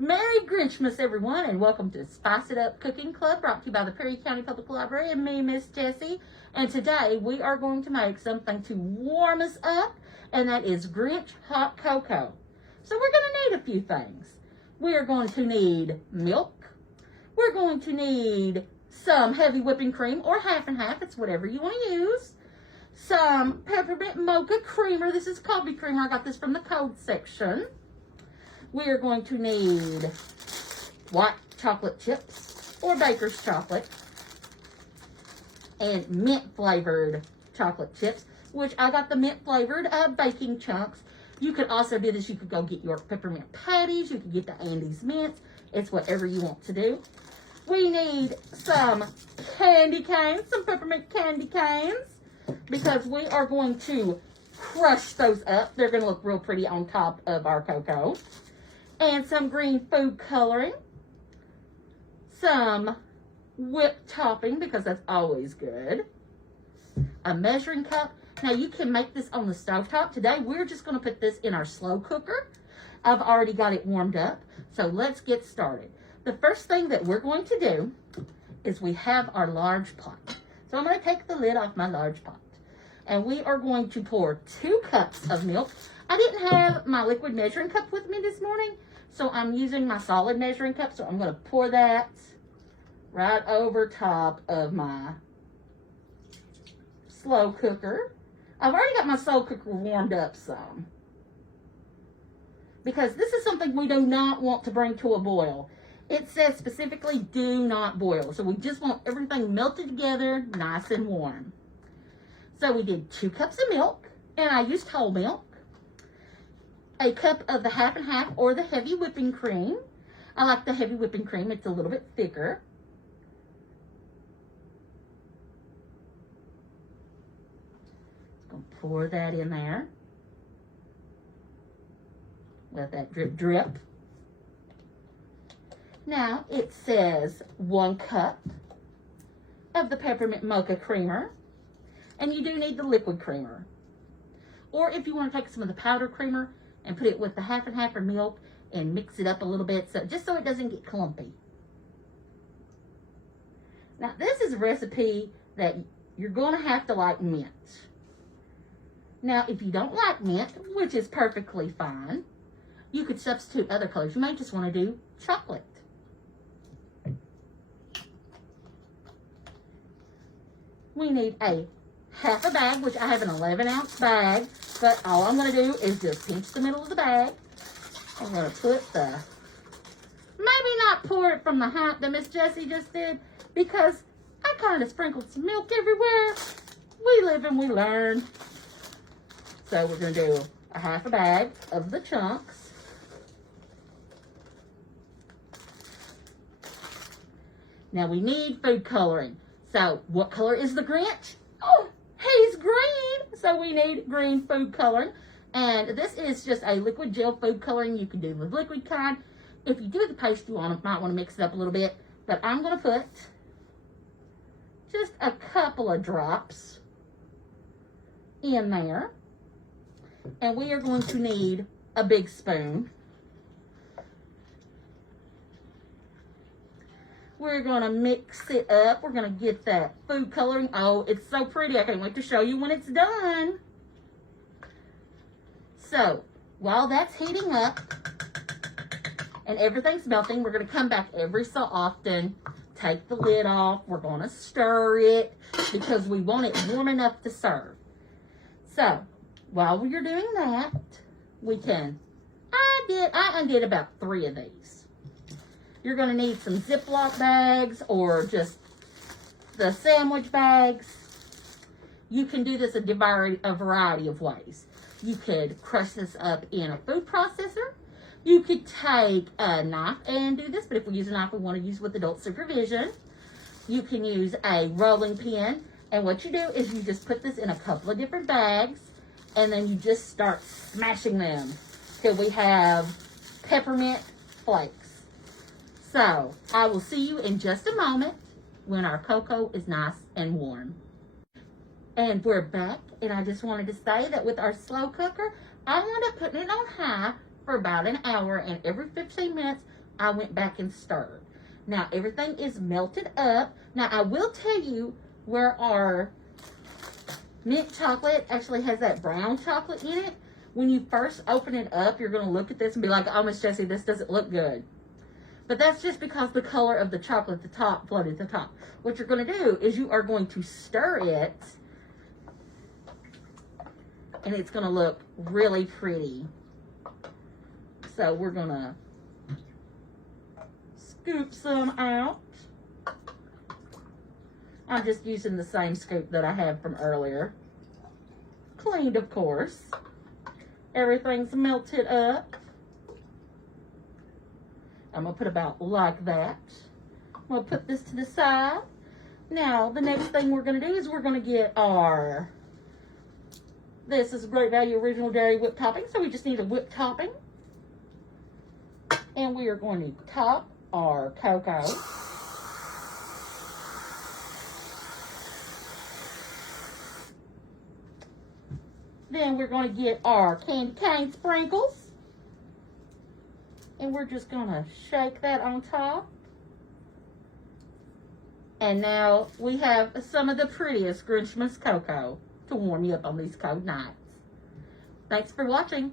Merry Grinchmas, everyone, and welcome to Spice It Up Cooking Club, brought to you by the Perry County Public Library and me, Miss Jessie. And today we are going to make something to warm us up, and that is Grinch hot cocoa. So we're going to need a few things. We are going to need milk. We're going to need some heavy whipping cream, or half and half. It's whatever you want to use. Some peppermint mocha creamer. This is coffee creamer. I got this from the code section. We are going to need white chocolate chips or baker's chocolate and mint flavored chocolate chips, which I got the mint flavored baking chunks. You could also do this. You could go get your peppermint patties. You could get the Andes mints. It's whatever you want to do. We need some candy canes, some peppermint candy canes, because we are going to crush those up. They're going to look real pretty on top of our cocoa. And some green food coloring, some whipped topping, because that's always good, a measuring cup. Now, you can make this on the stovetop. Today, we're just going to put this in our slow cooker. I've already got it warmed up, so let's get started. The first thing that we're going to do is we have our large pot. So I'm going to take the lid off my large pot, and we are going to pour 2 cups of milk. I didn't have my liquid measuring cup with me this morning, so I'm using my solid measuring cup. So I'm going to pour that right over top of my slow cooker. I've already got my slow cooker warmed up some, because this is something we do not want to bring to a boil. It says specifically do not boil. So we just want everything melted together, nice and warm. So we did 2 cups of milk, and I used whole milk. A cup of the half and half or the heavy whipping cream. I like the heavy whipping cream. It's a little bit thicker. Just going to pour that in there. Let that drip, drip. Now, it says 1 cup of the peppermint mocha creamer. And you do need the liquid creamer. Or if you want to take some of the powder creamer and put it with the half and half of milk and mix it up a little bit, so just so it doesn't get clumpy. Now, this is a recipe that you're going to have to like mint. Now, if you don't like mint, which is perfectly fine, you could substitute other colors. You might just want to do chocolate. We need a half a bag, which I have an 11-ounce bag, but all I'm going to do is just pinch the middle of the bag. I'm going to put maybe not pour it from the height that Miss Jessie just did, because I kind of sprinkled some milk everywhere. We live and we learn. So we're going to do a half a bag of the chunks. Now we need food coloring. So what color is the Grinch? Oh, he's green. So we need green food coloring. And this is just a liquid gel food coloring. You can do the liquid kind. If you do the paste, you might want to mix it up a little bit. But I'm going to put just a couple of drops in there. And we are going to need a big spoon. We're going to mix it up. We're going to get that food coloring. Oh, it's so pretty. I can't wait to show you when it's done. So, while that's heating up and everything's melting, we're going to come back every so often, take the lid off. We're going to stir it because we want it warm enough to serve. So, while you're doing that, we can, I undid about 3 of these. You're going to need some Ziploc bags or just the sandwich bags. You can do this a variety of ways. You could crush this up in a food processor. You could take a knife and do this, but if we use a knife, we want to use with adult supervision. You can use a rolling pin, and what you do is you just put this in a couple of different bags, and then you just start smashing them till we have peppermint flakes. So, I will see you in just a moment when our cocoa is nice and warm. And we're back, and I just wanted to say that with our slow cooker, I wound up putting it on high for about an hour, and every 15 minutes, I went back and stirred. Now, everything is melted up. Now, I will tell you where our mint chocolate actually has that brown chocolate in it. When you first open it up, you're going to look at this and be like, oh, Miss Jessie, this doesn't look good. But that's just because the color of the chocolate at the top floated at the top. What you're going to do is you are going to stir it, and it's going to look really pretty. So we're going to scoop some out. I'm just using the same scoop that I had from earlier. Cleaned, of course. Everything's melted up. I'm going to put about like that. I'm going to put this to the side. Now, the next thing we're going to do is we're going to get our... This is Great Value Original Dairy Whipped Topping, so we just need a whipped topping. And we are going to top our cocoa. Then we're going to get our candy cane sprinkles. And we're just going to shake that on top. And now we have some of the prettiest Grinchmas cocoa to warm you up on these cold nights. Thanks for watching.